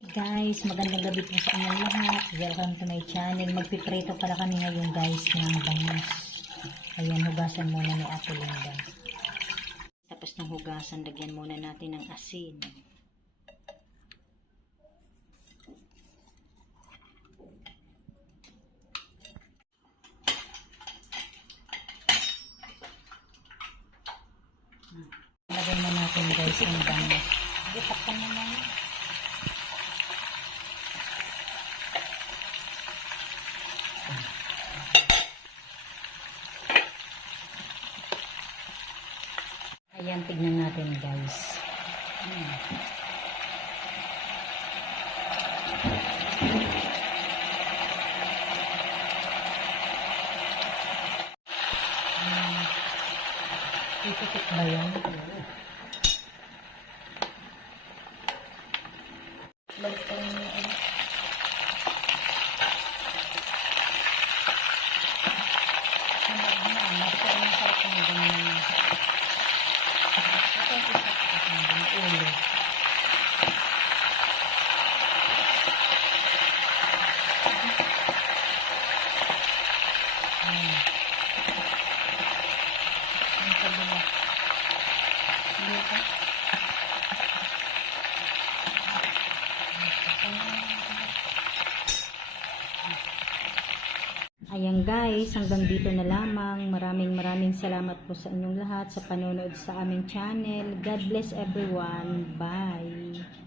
Guys, magandang gabi po sa inyong lahat. Welcome to my channel. Magpiprito pala kami ngayon guys ng bangus. Ayan, hugasan muna ni Ate Linda. Tapos ng hugasan, lagyan muna natin ng asin. Lagyan na natin guys ang bangus. Takpan na naman. Ayan, tignan natin guys. Itutok ba yan? Lagyan niyo yan. Ayan guys, hanggang dito na lamang. Maraming salamat po sa inyong lahat sa panonood sa aming channel. God bless everyone. Bye!